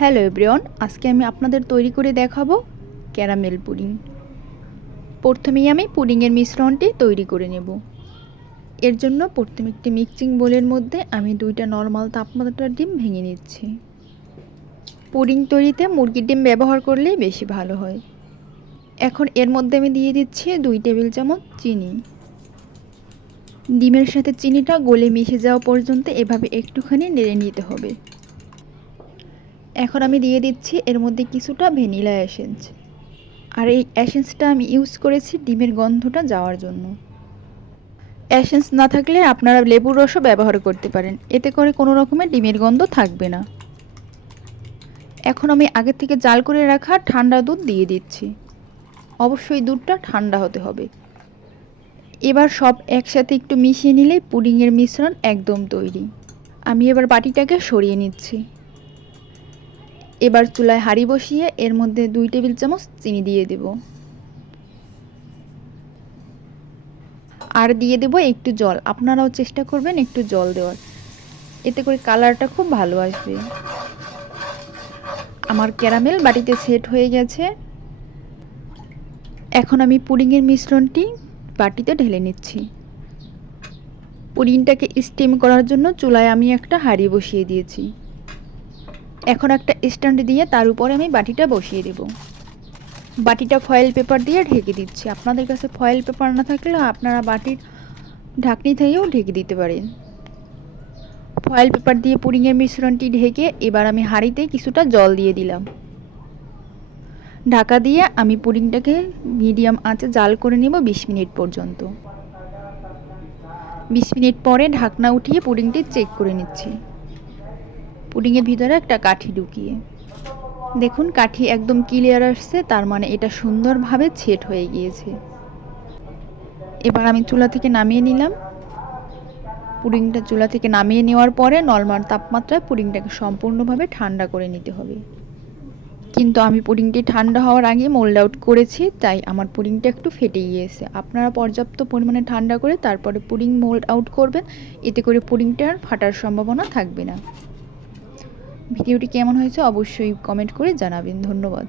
Hello everyone, আজকে আমি আপনাদের তৈরি করে দেখাবো ক্যারামেল পুডিং। প্রথমেই আমি পুডিংয়ের মিশ্রণটি তৈরি করে নেব। এর জন্য প্রথমে একটি মিক্সিং বোলের মধ্যে আমি 2টা নর্মাল তাপমাত্রার ডিম ভেঙে নিচ্ছি। পুডিং তৈরিতে মুরগির ডিম ব্যবহার করলেই বেশি ভালো হয়। এখন এর মধ্যে আমি দিয়ে দিচ্ছি 2 টেবিল চামচ চিনি। ডিমের সাথে চিনিটা গলে মিশে যাওয়া পর্যন্ত এভাবে একটুখানি নেড়ে নিতে হবে। এখন আমি দিয়ে দিচ্ছি এর মধ্যে কিছুটা ভ্যানিলা এসেন্স। আর এই এসেন্সটা আমি ইউজ করেছি ডিমের গন্ধটা যাওয়ার জন্য। এসেন্স না থাকলে আপনারা লেবুর রসও ব্যবহার করতে পারেন, এতে করে কোনো রকমের ডিমের গন্ধ থাকবে না। এখন আমি আগে থেকে জাল করে রাখা ঠান্ডা দুধ দিয়ে দিচ্ছি। অবশ্যই দুধটা ঠান্ডা হতে হবে। এবার সব একসাথে একটু মিশিয়ে নিলেই পুডিংয়ের মিশ্রণ একদম তৈরি। আমি এবার বাটিটাকে সরিয়ে নিচ্ছি। এবার চুলায় হাঁড়ি বসিয়ে এর মধ্যে 2 টেবিল চামচ চিনি দিয়ে দেব। আর দিয়ে দেব একটু জল। আপনারাও চেষ্টা করবেন একটু জল দেওয়ার, এতে করে কালারটা খুব ভালো আসবে। আমার ক্যারামেল বাটিতে সেট হয়ে গেছে। এখন আমি পুডিংয়ের মিশ্রণটি বাটিতে ঢেলে নিচ্ছি। পুডিংটাকে স্টিম করার জন্য চুলায় আমি একটা হাঁড়ি বসিয়ে দিয়েছি। এখন একটা স্ট্যান্ড দিয়ে তার উপরে আমি বাটিটা বসিয়ে দেব। বাটিটা ফয়েল পেপার দিয়ে ঢেকে দিচ্ছি। আপনাদের কাছে ফয়েল পেপার না থাকলে আপনারা বাটির ঢাকনি থেকেও ঢেকে দিতে পারেন। ফয়েল পেপার দিয়ে পুডিংয়ের মিশ্রণটি ঢেকে এবার আমি হাঁড়িতে কিছুটা জল দিয়ে দিলাম। ঢাকা দিয়ে আমি পুডিংটাকে মিডিয়াম আঁচে জাল করে নেব 20 মিনিট পর্যন্ত। 20 মিনিট পরে ঢাকনা উঠিয়ে পুডিংটি চেক করে নিচ্ছি। পুডিংয়ের ভিতরে একটা কাঠি ঢুকিয়ে দেখুন কাঠি একদম ক্লিয়ার আসছে, তার মানে এটা সুন্দরভাবে সেট হয়ে গিয়েছে। এবার আমি চুলা থেকে নামিয়ে নিলাম। পুডিংটা চুলা থেকে নামিয়ে নেওয়ার পরে নরমাল তাপমাত্রায় পুডিংটাকে সম্পূর্ণভাবে ঠান্ডা করে নিতে হবে। কিন্তু আমি পুডিংটি ঠান্ডা হওয়ার আগে মোল্ড আউট করেছি, তাই আমার পুডিংটা একটু ফেটে গিয়েছে। আপনারা পর্যাপ্ত পরিমাণে ঠান্ডা করে তারপরে পুডিং মোল্ড আউট করবেন, এতে করে পুডিংটা আর ফাটার সম্ভাবনা থাকবে না। ভিডিওটি কেমন হয়েছে অবশ্যই কমেন্ট করে জানাবেন। ধন্যবাদ।